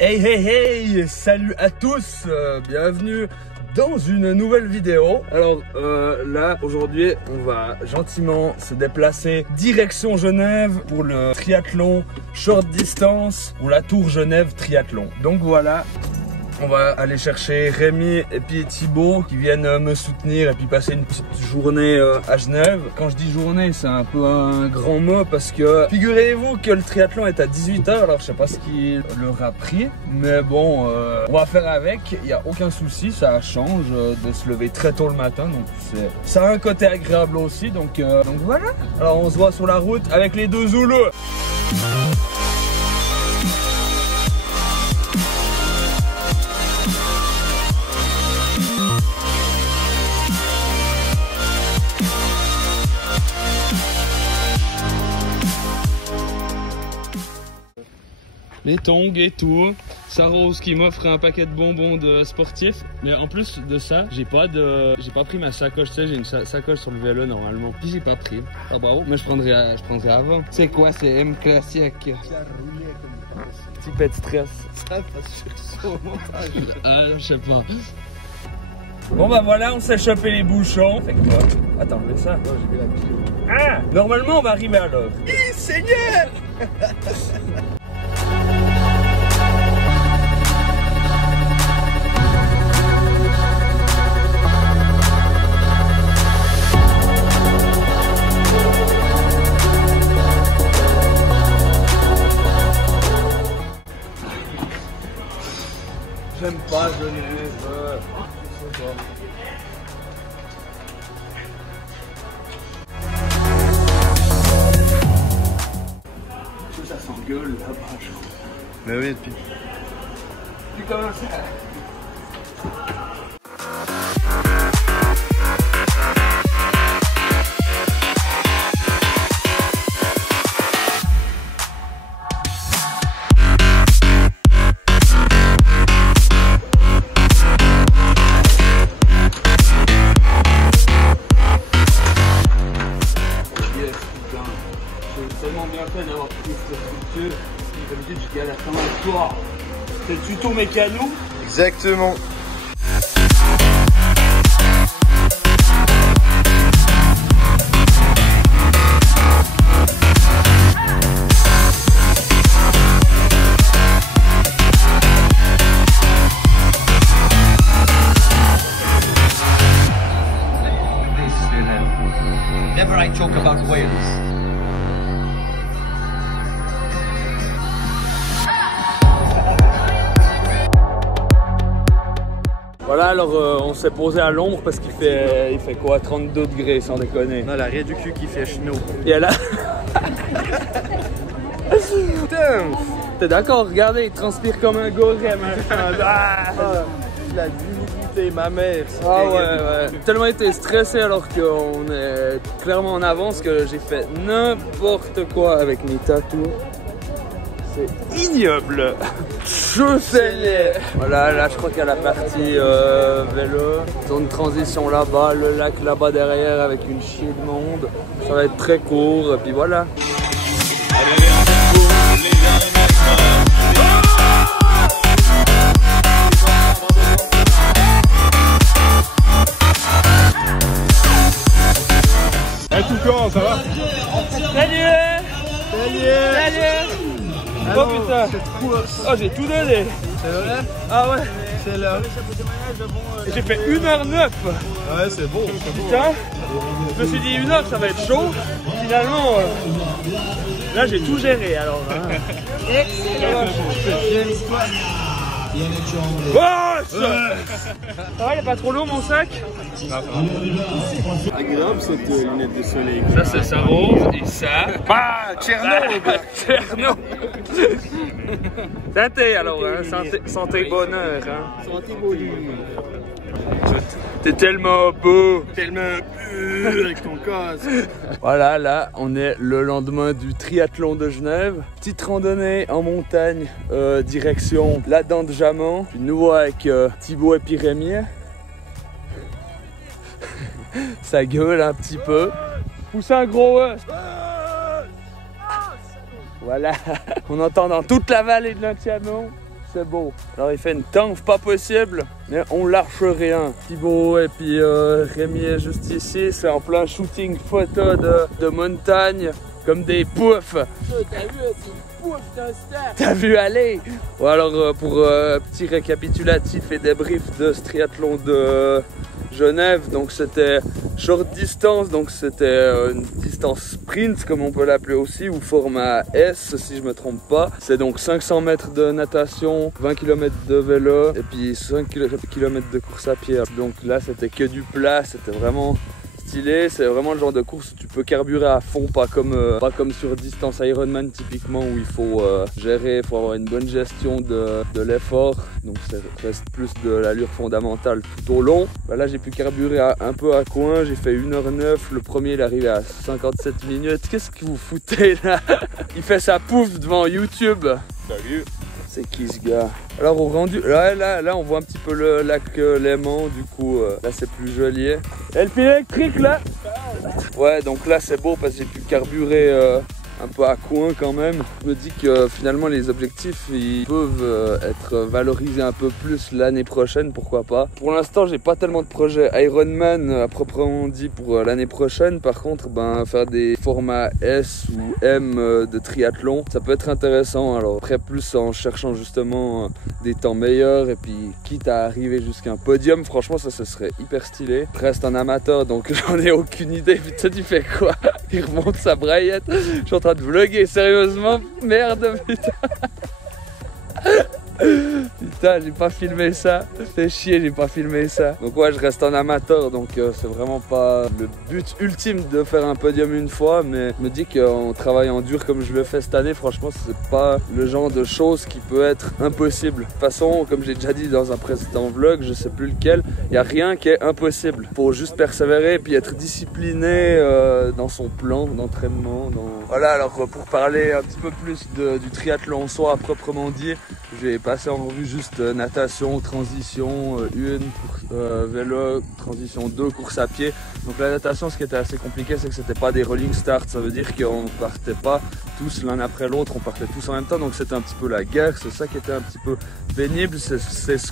Hey hey hey, salut à tous, bienvenue dans une nouvelle vidéo. Alors là aujourd'hui on va gentiment se déplacer direction Genève pour le triathlon short distance ou la Tour Genève triathlon. Donc voilà, on va aller chercher Rémi et puis Thibaut qui viennent me soutenir et puis passer une petite journée à Genève. Quand je dis journée, c'est un peu un grand mot parce que figurez-vous que le triathlon est à 18 h. Alors je sais pas ce qui leur a pris, mais bon, on va faire avec. Il n'y a aucun souci, ça change de se lever très tôt le matin, donc ça a un côté agréable aussi. Donc voilà. Alors on se voit sur la route avec les deux Zoulous. Les tongs et tout, Saros qui m'offre un paquet de bonbons de sportifs, mais en plus de ça, j'ai pas pris ma sacoche, tu sais, j'ai une sacoche sur le vélo normalement, puis j'ai pas pris. Ah bravo, mais je prendrai avant. C'est quoi, c'est M classique. Petit peu de stress. Ça passe sur le montage. Ah, je sais pas. Bon bah voilà, on s'est chopé les bouchons. Fait quoi? Attends, mais ça. Non, j'ai mis la pile. Ah, normalement on va arriver à l'heure. Eh Seigneur. J'aime pas Genève. Ça s'engueule là-bas, je crois. Mais oui, depuis. Tu commences à... tellement bien fait d'avoir pris cette structure. Comme je dis, je galère comme un soir. C'est le tuto mécano. Exactement. Never I talk about Wales. Voilà, alors on s'est posé à l'ombre parce qu'il fait, il fait quoi, 32 degrés sans déconner. On a l'arrêt du cul qui fait chenoux. Et là... Putain. T'es d'accord? Regardez, il transpire comme un goré maintenant. La divinité, ma mère. Ah ouais. J'ai tellement été stressé alors qu'on est clairement en avance que j'ai fait n'importe quoi avec mes tatous. C'est ignoble. Je sais. Voilà, là je crois qu'il y a la partie vélo. Zone de transition là-bas, le lac là-bas derrière avec une chier de monde. Ça va être très court et puis voilà. Hey Toucan, ça va? Salut. Oh putain. Oh j'ai tout donné. C'est vrai? Ah ouais. C'est là. J'ai fait 1h09. Ouais, c'est beau. Putain. Je me suis dit 1 heure ça va être chaud. Finalement, là j'ai tout géré alors. Hein. Excellent. Ça va, il est pas trop lourd mon sac? Agréable cette lunette de soleil. Ça c'est Saros et ça. Ah, Tcherno. Santé alors, hein. Santé bonheur. Hein. Santé bonheur. T'es tellement beau. Tellement pur avec ton casque. Voilà, là, on est le lendemain du triathlon de Genève. Petite randonnée en montagne, direction la Dent de Jamant. Puis nous avec Thibaut et puis Rémi. Ça gueule un petit peu. Pousse un gros Voilà, on entend dans toute la vallée de l'Antianon. c'est beau. Alors il fait une tanfe pas possible, mais on lâche rien. Thibaut et puis Rémi est juste ici, c'est en plein shooting photo de montagne, comme des poufs. T'as vu aller? Ou alors pour petit récapitulatif et débrief de ce triathlon de Genève, donc c'était short distance, donc c'était une distance sprint comme on peut l'appeler aussi, ou format S si je me trompe pas. C'est donc 500 mètres de natation, 20 km de vélo et puis 5 km de course à pied. Donc là c'était que du plat, c'était vraiment stylé, c'est vraiment le genre de course où tu peux carburer à fond, pas comme sur distance Ironman typiquement où il faut gérer, il faut avoir une bonne gestion de l'effort, donc ça reste plus de l'allure fondamentale tout au long. Bah là j'ai pu carburer un peu à coin, j'ai fait 1h09, le premier il est arrivé à 57 minutes. Qu'est-ce que vous foutez là? Il fait sa pouf devant YouTube. Salut. C'est qui ce gars? Alors au rendu, là on voit un petit peu le lac Léman, du coup là c'est plus joli. Et le fil électrique là? Ouais, donc là c'est beau parce que j'ai pu carburer un peu à coin quand même. Je me dis que finalement les objectifs ils peuvent être valorisés un peu plus l'année prochaine, pourquoi pas. Pour l'instant j'ai pas tellement de projets Ironman à proprement dit pour l'année prochaine. Par contre faire des formats S ou M de triathlon ça peut être intéressant. Alors après plus en cherchant justement des temps meilleurs et puis quitte à arriver jusqu'à un podium, franchement ça ce serait hyper stylé. Je reste un amateur donc j'en ai aucune idée. Putain tu fais quoi? Il remonte sa braillette. Je suis en train de vlogger, sérieusement? Merde, putain. Putain, j'ai pas filmé ça. Fais chier, j'ai pas filmé ça. Donc ouais, je reste en amateur, donc c'est vraiment pas le but ultime de faire un podium une fois, mais je me dis qu'en travaillant dur comme je le fais cette année, franchement, c'est pas le genre de chose qui peut être impossible. De toute façon, comme j'ai déjà dit dans un précédent vlog, je sais plus lequel, il y a rien qui est impossible. Faut juste persévérer et puis être discipliné dans son plan d'entraînement. Voilà, alors pour parler un petit peu plus du triathlon en soi à proprement dit, j'ai passé en revue juste natation, transition 1, vélo, transition 2, course à pied. Donc la natation, ce qui était assez compliqué, c'est que c'était pas des rolling starts, ça veut dire qu'on partait pas tous l'un après l'autre, on partait tous en même temps, donc c'était un petit peu la guerre, c'est ça qui était un petit peu pénible, c'est ce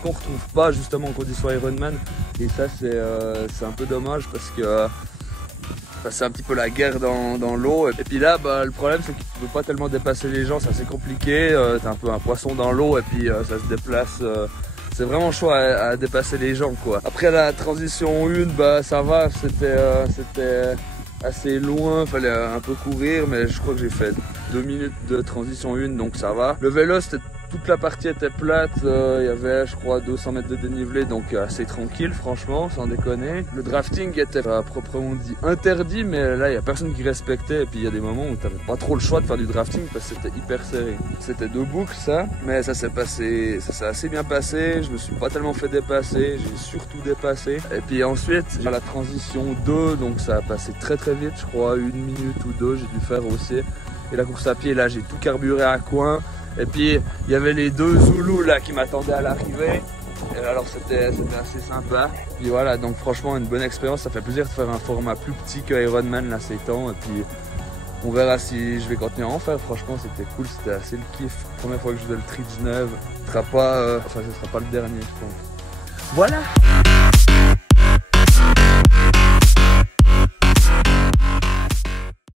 qu'on retrouve pas justement en condition Ironman, et ça c'est un peu dommage parce que c'est un petit peu la guerre dans l'eau. Et puis là, le problème c'est que tu peux pas tellement dépasser les gens, c'est assez compliqué. T'es un peu un poisson dans l'eau et puis ça se déplace. C'est vraiment chaud à dépasser les gens quoi. Après la transition 1, ça va, c'était assez loin, fallait un peu courir, mais je crois que j'ai fait 2 minutes de transition 1, donc ça va. Le vélo, toute la partie était plate, il y avait je crois 200 mètres de dénivelé, donc assez tranquille franchement, sans déconner. Le drafting était proprement dit interdit, mais là il n'y a personne qui respectait, et puis il y a des moments où tu n'avais pas trop le choix de faire du drafting parce que c'était hyper serré. C'était 2 boucles ça, mais ça s'est assez bien passé, je me suis pas tellement fait dépasser, j'ai surtout dépassé. Et puis ensuite, à la transition 2, donc ça a passé très vite, je crois 1 minute ou 2 j'ai dû faire aussi. Et la course à pied, là j'ai tout carburé à coin. Et puis il y avait les 2 Zoulous là qui m'attendaient à l'arrivée. Et alors c'était assez sympa. Puis voilà, donc franchement une bonne expérience. Ça fait plaisir de faire un format plus petit que Ironman là ces temps. Et puis on verra si je vais continuer à en faire. Franchement c'était cool, c'était assez le kiff. Première fois que je faisais le tri de Genève. Ce sera pas le dernier je pense. Voilà.